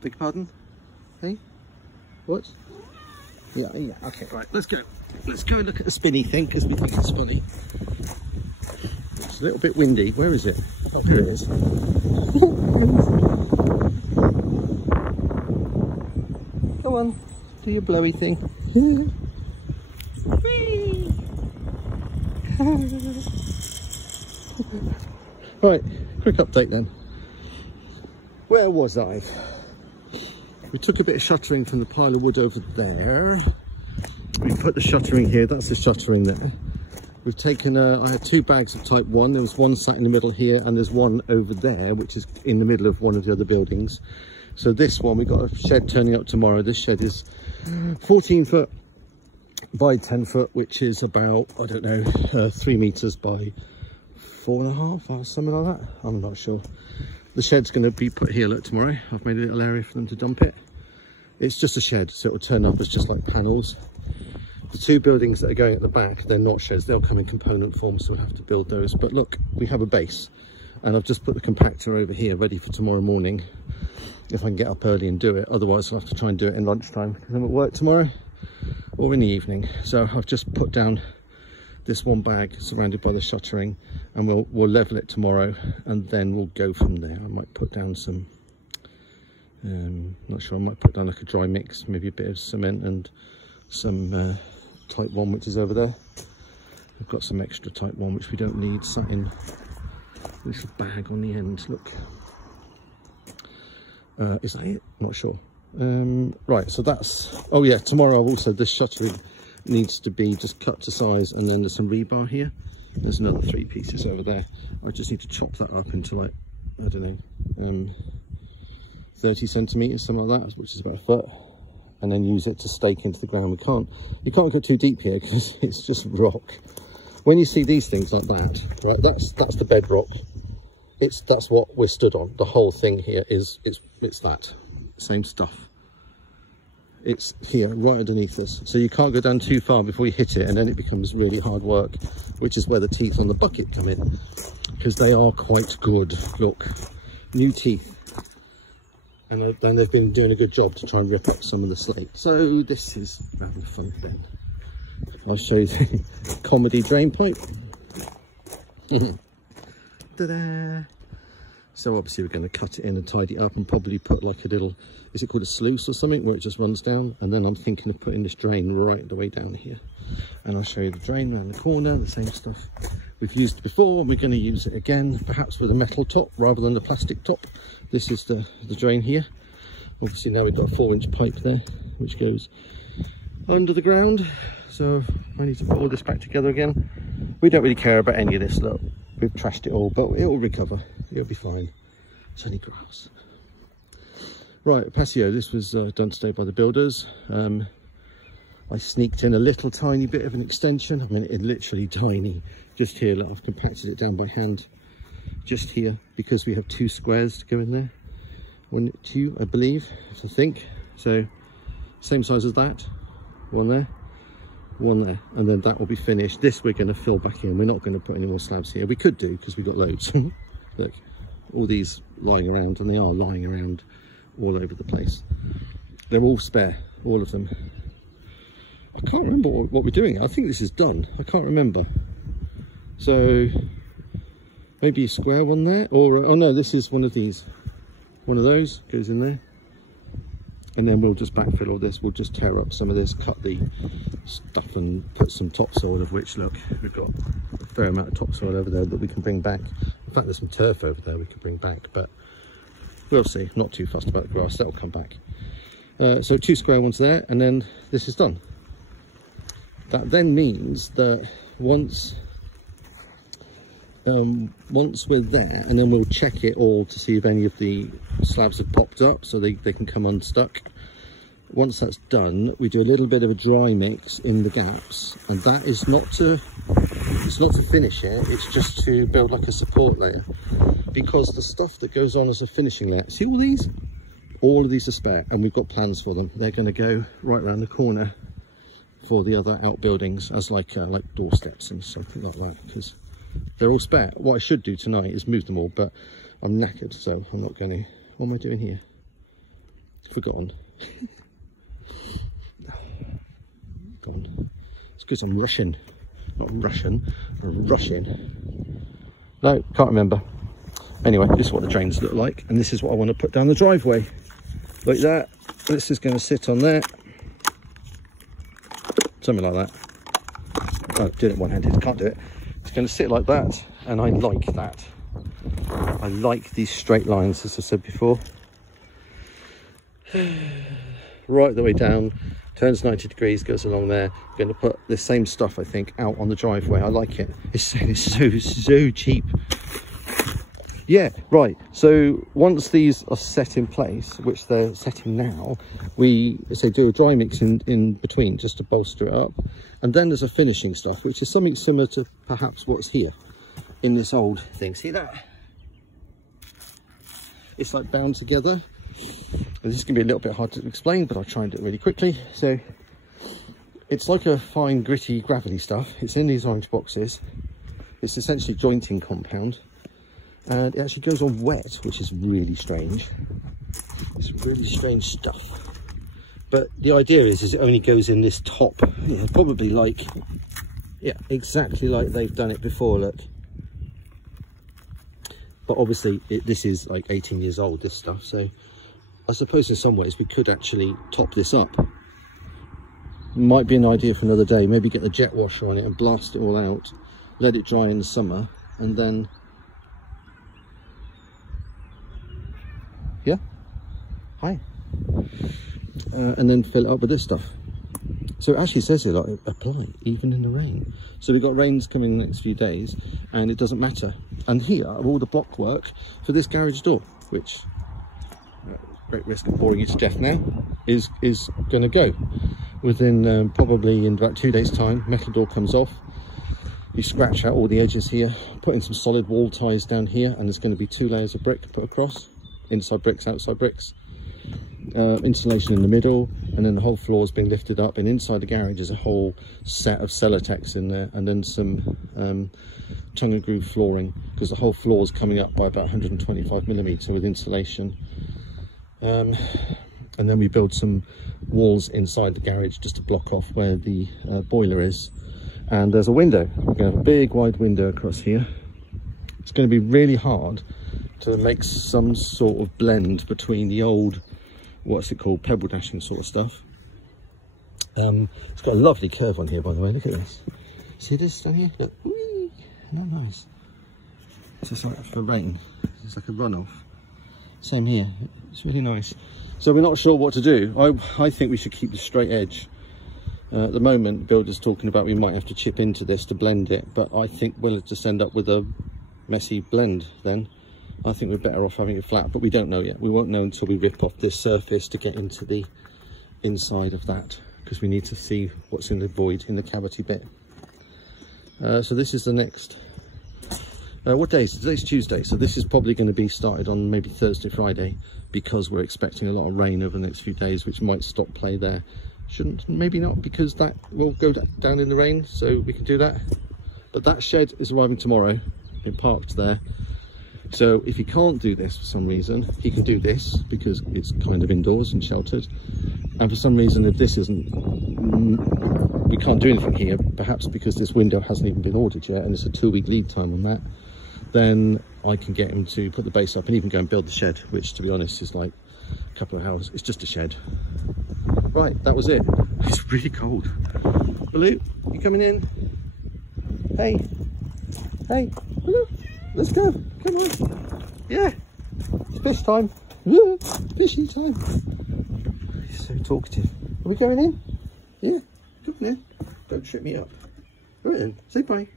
Beg your pardon? Hey? What? Yeah, okay, right, let's go. Let's go and look at the spinny thing, because we think it's funny. It's a little bit windy. Where is it? Oh, here it is. Go on, do your blowy thing. Right, quick update then. Where was I? We took a bit of shuttering from the pile of wood over there. We put the shuttering here, that's the shuttering there. We've taken, I had 2 bags of type 1, there was one sat in the middle here and there's one over there, which is in the middle of one of the other buildings. So this one, we've got a shed turning up tomorrow. This shed is 14 foot by 10 foot, which is about, I don't know, 3 meters by 4.5 or something like that. I'm not sure. The shed's going to be put here, look, tomorrow. I've made a little area for them to dump it. It's just a shed, so it'll turn up as just like panels. The 2 buildings that are going at the back, they're not sheds, they'll come in component form, so we'll have to build those. But look, we have a base, and I've just put the compactor over here ready for tomorrow morning, if I can get up early and do it. Otherwise I'll have to try and do it in lunchtime, because I'm at work tomorrow, or in the evening. So I've just put down this one bag surrounded by the shuttering, and we'll level it tomorrow, and then we'll go from there. I might put down some, not sure, I might put down like a dry mix, maybe a bit of cement and some type 1, which is over there. We've got some extra type 1 which we don't need, sat in a little bag on the end. Look, is that it? Not sure. Right, so that's, oh yeah, tomorrow also this shuttering needs to be just cut to size, and then there's some rebar here. There's another 3 pieces over there. I just need to chop that up into like, I don't know, 30 centimeters, something like that, which is about 1 foot, and then use it to stake into the ground. You can't go too deep here because it's just rock. When you see these things like that, right, that's the bedrock. That's what we're stood on. The whole thing here is it's that same stuff. It's here right underneath us, so you can't go down too far before you hit it, and then it becomes really hard work, which is where the teeth on the bucket come in, because they are quite good. Look, new teeth, and then they've been doing a good job to try and rip up some of the slate. So this is rather fun then. I'll show you the comedy drain pipe. Ta-da! So obviously we're going to cut it in and tidy it up, and probably put like a little, is it called a sluice or something, where it just runs down. And then I'm thinking of putting this drain right the way down here. And I'll show you the drain around the corner, the same stuff we've used before. We're going to use it again, perhaps with a metal top rather than the plastic top. This is the drain here. Obviously now we've got a 4-inch pipe there, which goes under the ground. So I need to put all this back together again. We don't really care about any of this, look. We've trashed it all, but it will recover. It'll be fine. It's only grass. Right, patio. This was done today by the builders. I sneaked in a little tiny bit of an extension. I mean, it's literally tiny. Just here, look, I've compacted it down by hand. Just here, because we have 2 squares to go in there. 1, 2, I believe, I think. So, same size as that. 1 there. 1 there, and then that will be finished. This we're going to fill back in. We're not going to put any more slabs here. We could do, because we've got loads. Look, all these lying around, and they are lying around all over the place. They're all spare, all of them. I can't remember what we're doing. I think this is done. I can't remember. So maybe a square one there, or oh no, this is one of these. One of those goes in there. And then we'll just backfill all this. We'll just tear up some of this, cut the stuff and put some topsoil, of which, look, we've got a fair amount of topsoil over there that we can bring back. In fact, there's some turf over there we could bring back, but we'll see. Not too fussed about the grass, that'll come back. So 2 square ones there, and then this is done. That then means that once we're there, and then we'll check it all to see if any of the slabs have popped up, so they can come unstuck. Once that's done, we do a little bit of a dry mix in the gaps, and that is not to finish it, it's just to build like a support layer, because the stuff that goes on as a finishing layer, see all these? All of these are spare, and we've got plans for them. They're going to go right around the corner for the other outbuildings as like doorsteps and something like that, because they're all spare. What I should do tonight is move them all, but I'm knackered, so I'm not going to. What am I doing here? Forgotten. Gone. It's because I'm Russian. Not Russian, I'm Russian. No, can't remember. Anyway, this is what the drains look like, and this is what I want to put down the driveway. Like that. This is going to sit on there. Something like that. Oh, doing it one-handed, can't do it. It's going to sit like that, and I like that. I like these straight lines, as I said before. Right the way down, turns 90 degrees, goes along there. I'm going to put the same stuff, I think, out on the driveway. I like it. It's so cheap. Yeah, right. So once these are set in place, which they're setting now, we say do a dry mix in between just to bolster it up. And then there's a finishing stuff, which is something similar to perhaps what's here in this old thing. See that? It's like bound together. This is going to be a little bit hard to explain, but I'll try and do it really quickly. So it's like a fine gritty gravelly stuff. It's in these orange boxes. It's essentially jointing compound. And it actually goes on wet, which is really strange. It's really strange stuff. But the idea is it only goes in this top, you know, probably like, yeah, exactly like they've done it before, look. But obviously this is like 18 years old, this stuff. So I suppose in some ways we could actually top this up. Might be an idea for another day. Maybe get the jet washer on it and blast it all out, let it dry in the summer, and then, yeah, hi, and then fill it up with this stuff. So it actually says here, like, apply even in the rain. So we've got rains coming in the next few days, and it doesn't matter. And here are all the block work for this garage door, which, great risk of boring you to death now, is going to go. Within probably in about 2 days' time, metal door comes off. You scratch out all the edges here, put in some solid wall ties down here, and there's going to be 2 layers of brick put across, inside bricks, outside bricks. Insulation in the middle, and then the whole floor is being lifted up, and inside the garage is a whole set of Celotex in there, and then some tongue and groove flooring, because the whole floor is coming up by about 125mm with insulation. And then we build some walls inside the garage just to block off where the boiler is, and there's a window. We're going to have a big wide window across here. It's going to be really hard to make some sort of blend between the old, what's it called, pebble dashing sort of stuff. It's got a lovely curve on here, by the way. Look at this. See this down here? Look. Whee! How nice. It's just like for rain. It's like a runoff. Same here. It's really nice. So we're not sure what to do. I think we should keep the straight edge. At the moment, builders talking about we might have to chip into this to blend it, but I think we'll just end up with a messy blend then. I think we're better off having it flat, but we don't know yet. We won't know until we rip off this surface to get into the inside of that, because we need to see what's in the void, in the cavity bit. So this is the next, what day is it? Today's Tuesday, so this is probably going to be started on maybe Thursday, Friday, because we're expecting a lot of rain over the next few days, which might stop play there. Shouldn't, maybe not, because that will go down in the rain, so we can do that. But that shed is arriving tomorrow, been parked there. So if he can't do this for some reason, he can do this because it's kind of indoors and sheltered. And for some reason, if this isn't, we can't do anything here, perhaps because this window hasn't even been ordered yet and it's a 2-week lead time on that, then I can get him to put the base up and even go and build the shed, which to be honest is like a couple of hours. It's just a shed. Right, that was it. It's really cold. Baloo, you coming in? Hey, hey, Baloo. Let's go, come on. Yeah, it's fish time. Woo, fishing time. He's so talkative. Are we going in? Yeah, come on in. Don't trip me up. All right then, say bye.